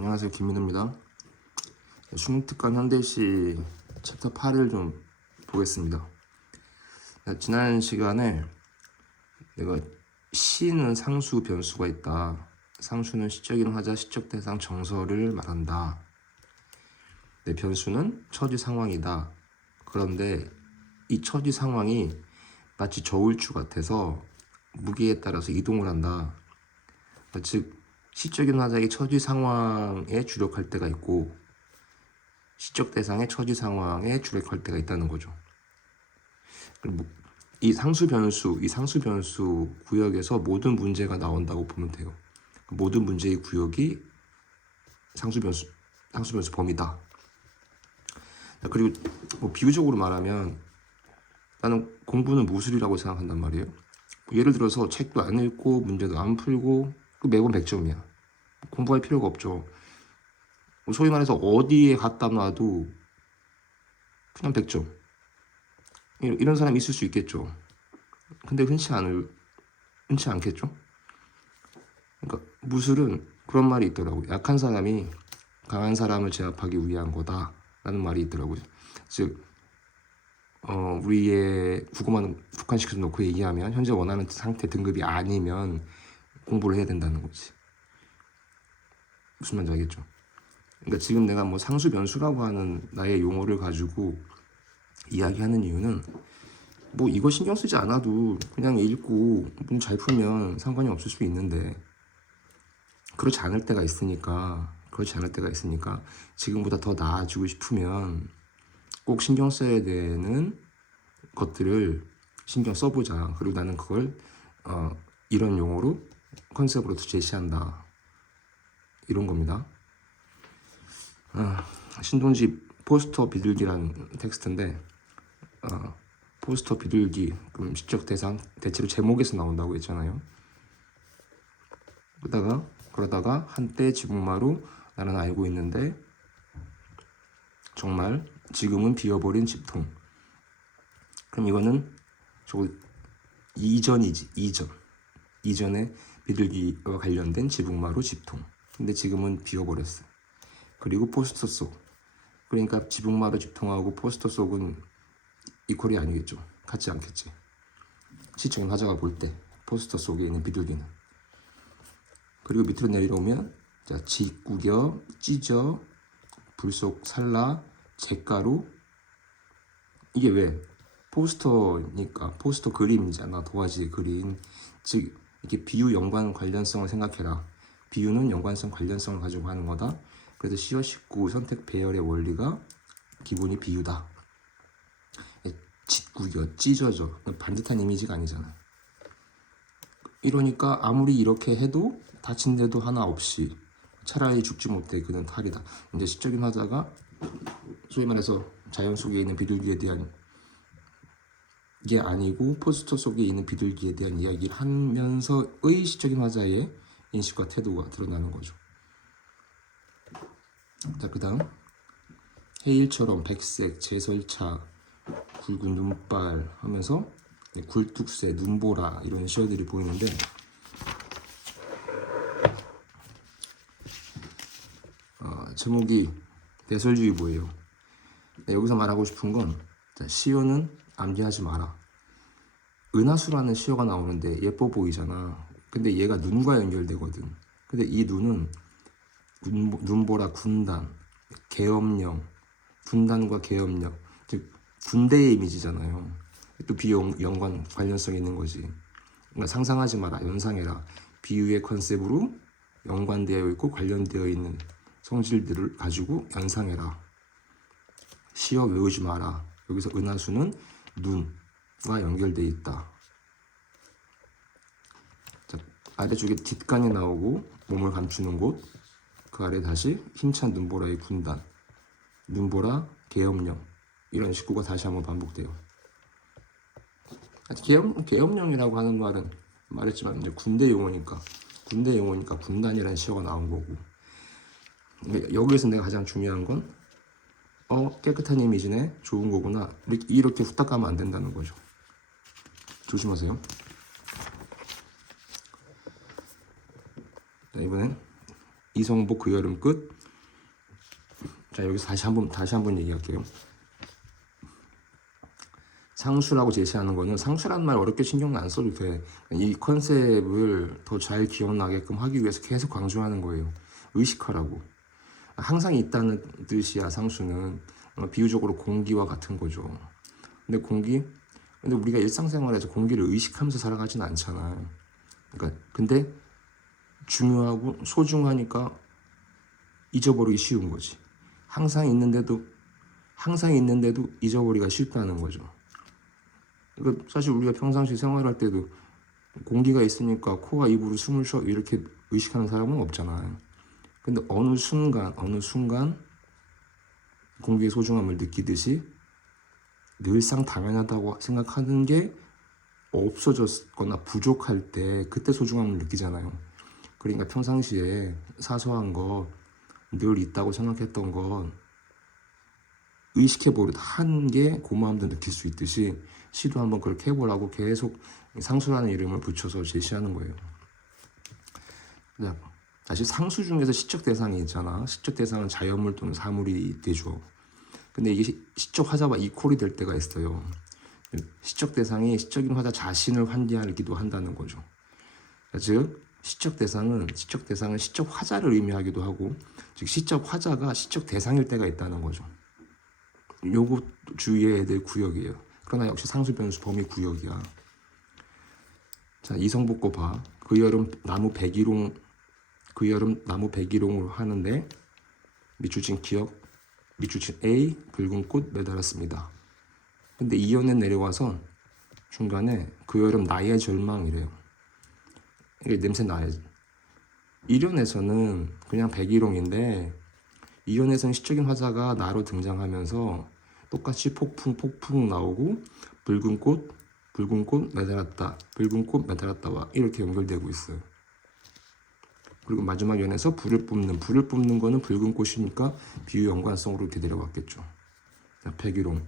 안녕하세요, 김민우입니다. 중특강 현대시 챕터 8을 좀 보겠습니다. 지난 시간에 내가 시는 상수 변수가 있다. 상수는 시적인 화자, 시적 대상, 정서를 말한다. 내 변수는 처지 상황이다. 그런데 이 처지 상황이 마치 저울추 같아서 무게에 따라서 이동을 한다. 즉 시적인 화자의 처지 상황에 주력할 때가 있고 시적 대상의 처지 상황에 주력할 때가 있다는 거죠. 이 상수 변수 구역에서 모든 문제가 나온다고 보면 돼요. 모든 문제의 구역이 상수 변수 범위다. 그리고 뭐 비유적으로 말하면 나는 공부는 무술이라고 생각한단 말이에요. 예를 들어서 책도 안 읽고 문제도 안 풀고 매번 100점이야. 공부할 필요가 없죠. 소위 말해서 어디에 갖다 놔도 그냥 100점. 이런 사람이 있을 수 있겠죠. 근데 흔치 않겠죠. 그러니까 무술은 그런 말이 있더라고요. 약한 사람이 강한 사람을 제압하기 위한 거다라는 말이 있더라고요. 즉 우리의 국어만 국한시켜서 놓고 얘기하면 현재 원하는 상태 등급이 아니면 공부를 해야 된다는 거지. 무슨 말인지 알겠죠? 그러니까 지금 내가 뭐 상수 변수라고 하는 나의 용어를 가지고 이야기하는 이유는 뭐 이거 신경 쓰지 않아도 그냥 읽고 문제 잘 풀면 상관이 없을 수 있는데 그렇지 않을 때가 있으니까 지금보다 더 나아지고 싶으면 꼭 신경 써야 되는 것들을 신경 써보자. 그리고 나는 그걸 이런 용어로 컨셉으로 제시한다. 이런 겁니다. 신동집 포스터 비둘기라는 텍스트인데 포스터 비둘기 그럼 시적 대상 대체로 제목에서 나온다고 했잖아요. 그러다가 한때 지붕마루 나는 알고 있는데 정말 지금은 비어버린 집통. 그럼 이거는 이전에 비둘기와 관련된 지붕마루 집통. 근데 지금은 비어버렸어. 그리고 포스터 속. 그러니까 지붕마루 집통하고 포스터 속은 이퀄이 아니겠죠. 같지 않겠지. 시청인 화자가 볼 때 포스터 속에 있는 비둘기는. 그리고 밑으로 내려오면 자, 짓구겨, 찢어, 불속 살라, 잿가루. 이게 왜? 포스터니까 포스터 그림이잖아. 도화지의 그림. 즉 이렇게 비유 연관 관련성을 생각해라. 비유는 연관성 관련성을 가지고 하는 거다. 그래서 시어 식구 선택 배열의 원리가 기본이 비유다. 짓구겨, 찢어져. 반듯한 이미지가 아니잖아. 이러니까 아무리 이렇게 해도 다친 데도 하나 없이 차라리 죽지 못해 그는 탈이다. 이제 시적인 화자가 소위 말해서 자연 속에 있는 비둘기에 대한 게 아니고 포스터 속에 있는 비둘기에 대한 이야기를 하면서의 시적인 화자의 인식과 태도가 드러나는 거죠. 자, 그 다음 해일처럼 백색, 제설차, 굵은 눈발 하면서 굴뚝새, 눈보라 이런 시어들이 보이는데 제목이 대설주의보예요. 여기서 말하고 싶은 건 시어는 암기하지 마라. 은하수라는 시어가 나오는데 예뻐 보이잖아. 근데 얘가 눈과 연결되거든. 근데 이 눈은 눈보라 군단, 계엄령, 군단과 계엄령, 즉 군대의 이미지잖아요. 또 비연관 관련성이 있는 거지. 그러니까 상상하지 마라, 연상해라. 비유의 컨셉으로 연관되어 있고 관련되어 있는 성질들을 가지고 연상해라. 시어 외우지 마라. 여기서 은하수는 눈과 연결되어 있다. 자, 아래쪽에 뒷간이 나오고 몸을 감추는 곳. 그 아래 다시 힘찬 눈보라의 군단, 눈보라, 계엄령 이런 식구가 다시 한번 반복돼요. 계엄령이라고 하는 말은 말했지만 이제 군대 용어니까 군단이라는 시어가 나온 거고. 여기에서 내가 가장 중요한 건 깨끗한 이미지네, 좋은 거구나 이렇게 후딱 가면 안 된다는 거죠. 조심하세요. 자, 이번엔 이성복 그 여름 끝. 자, 여기서 다시 한번 얘기할게요. 상수라고 제시하는 거는, 상수라는 말 어렵게 신경 안 써도 돼. 이 컨셉을 더 잘 기억나게끔 하기 위해서 계속 강조하는 거예요. 의식하라고. 항상 있다는 뜻이야. 상수는 비유적으로 공기와 같은 거죠. 근데 우리가 일상생활에서 공기를 의식하면서 살아가진 않잖아. 그러니까 근데 중요하고 소중하니까 잊어버리기 쉬운 거지. 항상 있는데도 잊어버리기가 쉽다는 거죠. 그러니까 사실 우리가 평상시 생활할 때도 공기가 있으니까 코와 입으로 숨을 쉬어 이렇게 의식하는 사람은 없잖아요. 근데 어느 순간 공기의 소중함을 느끼듯이 늘상 당연하다고 생각하는 게 없어졌거나 부족할 때 그때 소중함을 느끼잖아요. 그러니까 평상시에 사소한 거 늘 있다고 생각했던 건 의식해보려 한 게 고마움도 느낄 수 있듯이 시도 한번 그렇게 해보라고 계속 상수라는 이름을 붙여서 제시하는 거예요. 사실 상수 중에서 시적 대상이 있잖아. 시적 대상은 자연물 또는 사물이 되죠. 근데 이게 시적 화자와 이퀄이 될 때가 있어요. 시적 대상이 시적인 화자 자신을 환기하기도 한다는 거죠. 즉 시적 대상은 시적 화자를 의미하기도 하고, 즉 시적 화자가 시적 대상일 때가 있다는 거죠. 요거 주의해야 될 구역이에요. 그러나 역시 상수 변수 범위 구역이야. 자, 이성복 거 봐. 그 여름 나무 백일홍으로 하는데 밑줄친 A 붉은 꽃 매달았습니다. 근데 2연에 내려와서 중간에 그 여름 나의 절망이래요. 이게 냄새 나야지. 1연에서는 그냥 백일홍인데 2연에서는 시적인 화자가 나로 등장하면서 똑같이 폭풍 나오고 붉은 꽃 매달았다 와 이렇게 연결되고 있어요. 그리고 마지막 연에서 불을 뿜는 거는 붉은 꽃이니까 비유 연관성으로 이렇게 내려왔겠죠. 백일홍.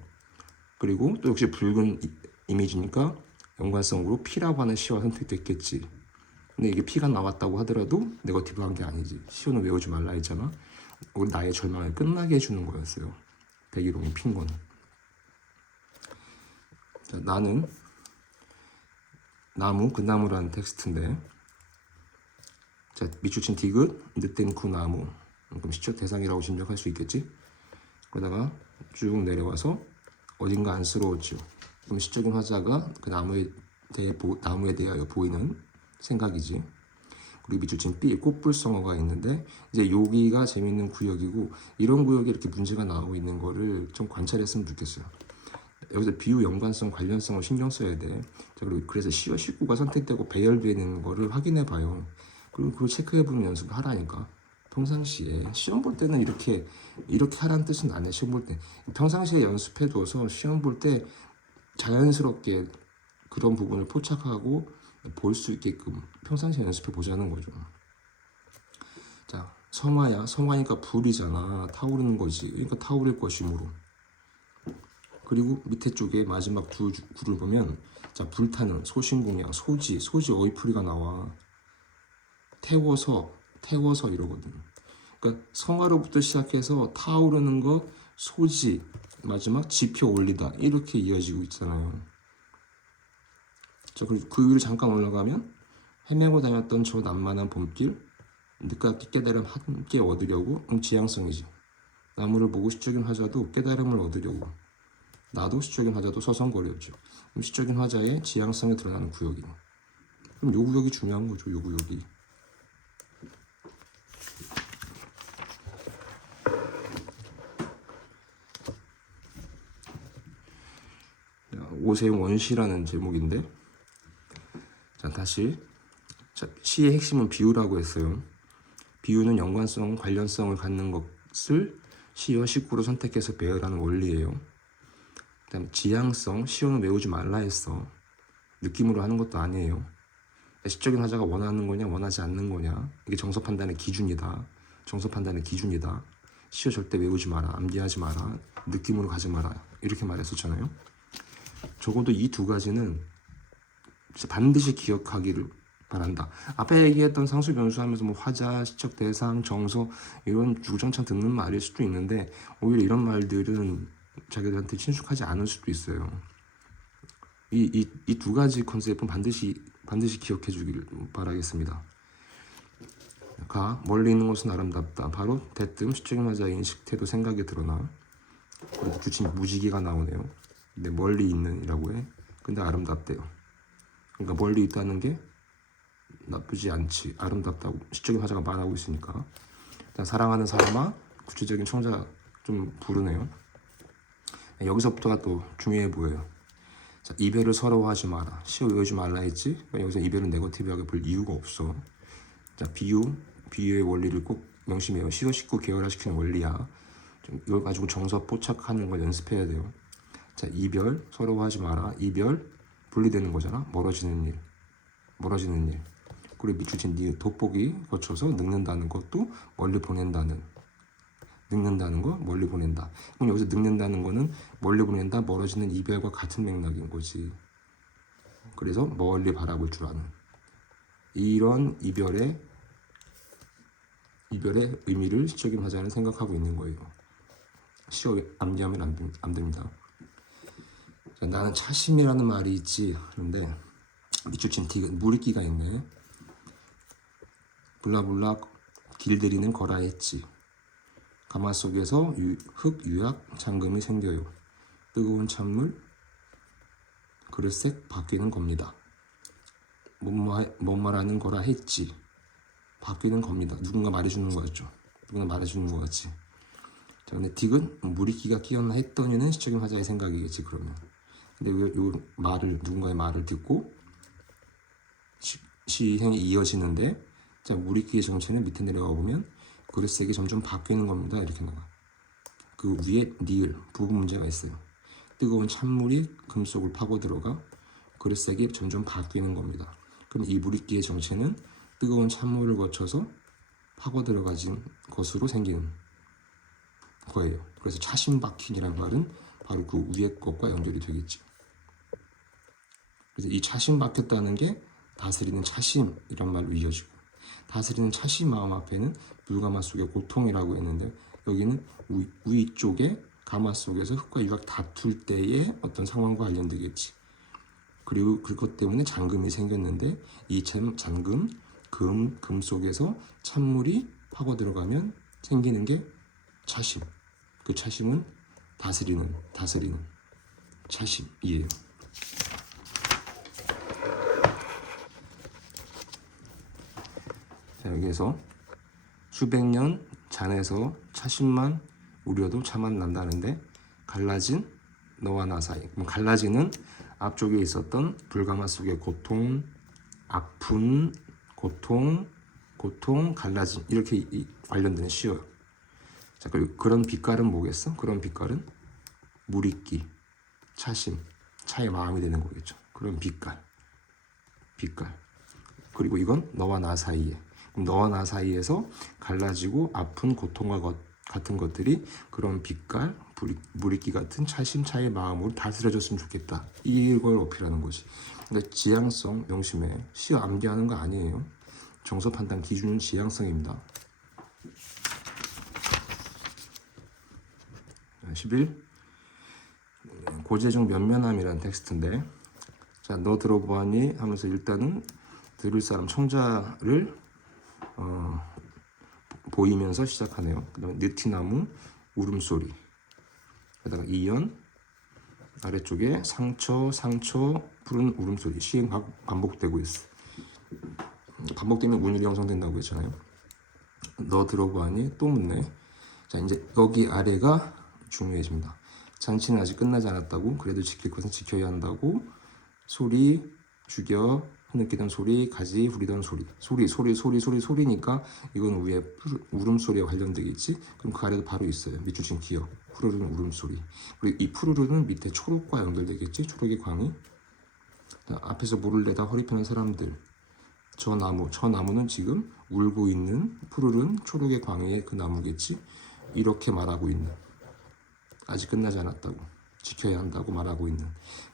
그리고 또 역시 붉은 이미지니까 연관성으로 피라고 하는 시와 선택됐겠지. 근데 이게 피가 나왔다고 하더라도 네거티브한 게 아니지. 시오는 외우지 말라 했잖아. 우리 나의 절망을 끝나게 해주는 거였어요. 백일홍이 핀 거는. 자, 나는 그 나무라는 텍스트인데, 자, 밑줄친 디귿 늑된 그 나무. 그럼 시적 대상이라고 짐작할 수 있겠지. 그러다가 쭉 내려와서 어딘가 안쓰러웠죠. 그럼 시적인 화자가 그 나무에 대하여 보이는 생각이지. 그리고 밑줄친 B 꽃불성어가 있는데, 이제 여기가 재밌는 구역이고, 이런 구역에 이렇게 문제가 나오고 있는 거를 좀 관찰했으면 좋겠어요. 여기서 비유 연관성 관련성을 신경 써야 돼. 자, 그리고 그래서 시와 식구가 선택되고 배열되는 거를 확인해 봐요. 그리고 그걸 체크해 보는 연습을 하라니까. 평상시에 시험 볼 때는 이렇게 하라는 뜻은 안 해. 시험 볼 때 평상시에 연습해 둬서 시험 볼 때 자연스럽게 그런 부분을 포착하고 볼 수 있게끔 평상시에 연습해 보자는 거죠. 자, 성화니까 불이잖아. 타오르는 거지. 그러니까 타오를 것이므로. 그리고 밑에 쪽에 마지막 두 구를 보면, 자, 불타는 소신궁양 소지 어이풀이가 나와. 태워서 이러거든. 그러니까 성화로부터 시작해서 타오르는 것, 소지, 마지막 지펴 올리다 이렇게 이어지고 있잖아요. 자, 그리고 그 위로 잠깐 올라가면 헤매고 다녔던 저 난만한 봄길, 늦깎이 깨달음 함께 얻으려고. 지향성이지. 나무를 보고 시적인 화자도 깨달음을 얻으려고. 나도 시적인 화자도 서성거렸죠. 그럼 시적인 화자의 지향성이 드러나는 구역이에요. 그럼 요 구역이 중요한 거죠. 요 구역이. 오세용 원시라는 제목인데, 자, 다시. 자, 시의 핵심은 비유라고 했어요. 비유는 연관성, 관련성을 갖는 것을 시와 식구로 선택해서 배열하는 원리예요. 그다음 지향성, 시어는 외우지 말라 했어. 느낌으로 하는 것도 아니에요. 시적인 화자가 원하는 거냐 원하지 않는 거냐, 이게 정서 판단의 기준이다. 시어 절대 외우지 마라, 암기하지 마라, 느낌으로 가지 마라, 이렇게 말했었잖아요. 적어도 이 두 가지는 반드시 기억하기를 바란다. 앞에 얘기했던 상수 변수 하면서 뭐 화자, 시적 대상, 정서 이런 주구장창 듣는 말일 수도 있는데 오히려 이런 말들은 자기들한테 친숙하지 않을 수도 있어요. 이 두 가지 컨셉은 반드시 기억해 주길 바라겠습니다. 가, 멀리 있는 것은 아름답다. 바로 대뜸 시적인 화자의 인식, 태도, 생각이 드러나. 그리고 붙인 무지개가 나오네요. 근데 멀리 있는 이라고 해. 근데 아름답대요. 그러니까 멀리 있다는 게 나쁘지 않지, 아름답다고 시적인 화자가 말하고 있으니까. 일단 사랑하는 사람아, 구체적인 청자 좀 부르네요. 여기서부터가 또 중요해 보여요. 자, 이별을 서러워하지 마라. 시어 외우지 말라 했지? 그러니까 여기서 이별은 네거티브하게 볼 이유가 없어. 자, 비유의 원리를 꼭 명심해요. 시어 식구 계열화시키는 원리야. 좀 이걸 가지고 정서 포착하는 걸 연습해야 돼요. 자, 이별 서러워하지 마라. 이별 분리되는 거잖아. 멀어지는 일. 그리고 밑줄친 니 돋보기 거쳐서 늙는다는 것도 멀리 보낸다는. 늙는다는 거 멀리 보낸다. 그럼 여기서 늙는다는 거는 멀리 보낸다, 멀어지는 이별과 같은 맥락인 거지. 그래서 멀리 바라볼 줄 아는 이런 이별의 의미를 시적인 화자는 생각하고 있는 거예요. 시어 암기하면 안 됩니다. 자, 나는 차심이라는 말이 있지. 그런데 밑줄친 디귿 무리끼가 있네. 블라블라 길들이는 거라 했지. 가마 속에서 흙, 유약, 잠금이 생겨요. 뜨거운 찬물, 그릇색 바뀌는 겁니다. 뭔 말하는 거라 했지. 바뀌는 겁니다. 누군가 말해주는 거였죠. 누군가 말해주는 거 같지. 자, 근데 딕은 무리끼가 끼었나 했더니는 시적인 화자의 생각이겠지, 그러면. 근데 요 말을, 누군가의 말을 듣고 시행이 이어지는데, 자, 무리끼의 정체는 밑에 내려가 보면 그릇색이 점점 바뀌는 겁니다. 이렇게 나와. 그 위에 니을 부분 문제가 있어요. 뜨거운 찬물이 금속을 파고 들어가 그릇색이 점점 바뀌는 겁니다. 그럼 이 무리끼의 정체는 뜨거운 찬물을 거쳐서 파고 들어가진 것으로 생기는 거예요. 그래서 차심박힌이라는 말은 바로 그 위에 것과 연결이 되겠죠. 그래서 이 차심박혔다는 게 다스리는 차심이란 말로 이어지고, 다스리는 차심 마음 앞에는 물가마 속의 고통이라고 했는데, 여기는 위쪽에 가마 속에서 흙과 유약 다툴 때의 어떤 상황과 관련되겠지. 그리고 그것 때문에 잠금이 생겼는데, 이 잠금, 금 속에서 찬물이 파고 들어가면 생기는 게 차심. 그 차심은 다스리는 차심이에요. 자, 여기에서 수백 년 잔에서 차심만 우려도 차만 난다는데, 갈라진 너와 나 사이. 그럼 갈라지는 앞쪽에 있었던 불가마 속의 고통, 아픈 고통, 갈라진, 이렇게 관련되는 시어요. 자, 그리고 그런 빛깔은 뭐겠어? 그런 빛깔은 무리끼, 차심, 차의 마음이 되는 거겠죠. 그런 빛깔. 그리고 이건 너와 나 사이에. 그럼 너와 나 사이에서 갈라지고 아픈 고통과 같은 것들이 그런 빛깔, 무리끼 같은 차심, 차의 마음으로 다스려졌으면 좋겠다. 이걸 어필하는 거지. 그러니까 지향성 명심해. 시어 암기하는 거 아니에요. 정서 판단 기준은 지향성입니다. 11. 고재중 면면함이라는 텍스트인데, 자, 너 들어보아니 하면서 일단은 들을 사람 청자를 보이면서 시작하네요. 그 다음에 느티나무 울음소리, 그다가 이연 아래쪽에 상처 푸른 울음소리. 시행 반복되고 있어. 반복되면 운율이 형성된다고 했잖아요. 너 들어보아니 또 묻네. 자, 이제 여기 아래가 중요해집니다. 잔치는 아직 끝나지 않았다고. 그래도 지킬 것은 지켜야 한다고. 소리 죽여 흐느끼던 소리, 가지 후리던 소리니까 이건 위에 울음소리와 관련되겠지. 그럼 그 아래도 바로 있어요. 밑줄친 기억, 푸르른 울음소리. 그리고 이 푸르른은 밑에 초록과 연결되겠지. 초록의 광이. 자, 앞에서 물을 내다 허리 펴는 사람들. 저 나무는 지금 울고 있는 푸르른 초록의 광의의 그 나무겠지. 이렇게 말하고 있는, 아직 끝나지 않았다고, 지켜야 한다고 말하고 있는.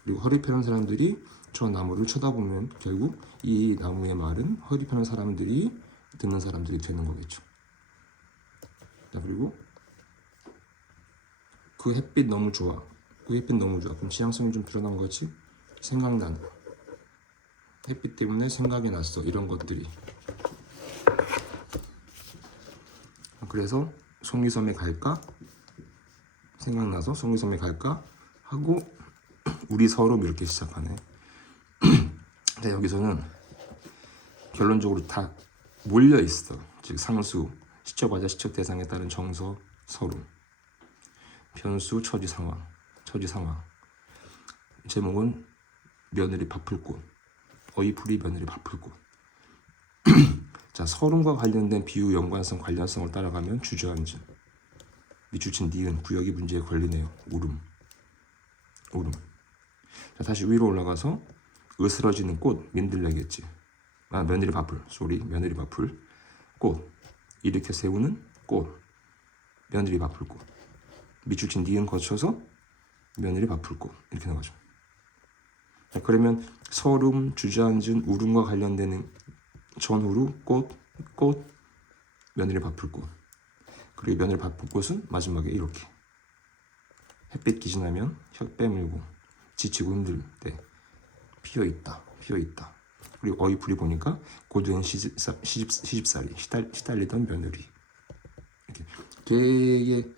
그리고 허리 펴는 사람들이 저 나무를 쳐다보면 결국 이 나무의 말은 허리 펴는 사람들이 듣는 사람들이 되는 거겠죠. 자, 그리고 그 햇빛 너무 좋아. 그 햇빛 너무 좋아. 그럼 지향성이 좀 드러난 거지? 생각나는. 햇빛 때문에 생각이 났어. 이런 것들이. 그래서 송리섬에 갈까? 생각나서 송리섬에 갈까? 하고 우리 서로 이렇게 시작하네. 근데 여기서는 결론적으로 다 몰려 있어. 즉 상수, 시척과자, 시척 대상에 따른 정서, 서로, 변수, 처지 상황. 제목은 며느리 바쁠 곳. 어이풀이 며느리 바쁠 곳. 자, 서름과 관련된 비유 연관성 관련성을 따라가면 주저앉은, 미추친 니은 구역이 문제에 걸리네요. 울음. 자, 다시 위로 올라가서 으스러지는 꽃 민들레겠지. 며느리 바쁠. 며느리 바쁠 꽃. 일으켜 세우는 꽃. 며느리 바쁠 꽃. 미추친 니은 거쳐서 며느리 바쁠 꽃. 이렇게 나가죠. 자, 그러면 서름, 주저앉은, 울음과 관련되는 전후로 꽃, 며느리 바쁠 꽃. 그리고 며느리 바쁠 꽃은 마지막에 이렇게 햇빛 기진하면 혀 빼물고 지치고 힘들 때 피어있다. 그리고 어이풀이 보니까 고된 시집살이 시달리던 며느리. 이렇게 되게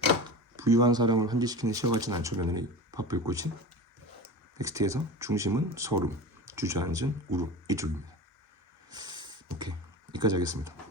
부유한 사람을 환기시키는 시와 같진 않죠. 며느리 바쁠 꽃은. 텍스트에서 중심은 서름, 주저앉은, 울음 이쪽입니다. 오케이, 여기까지 하겠습니다.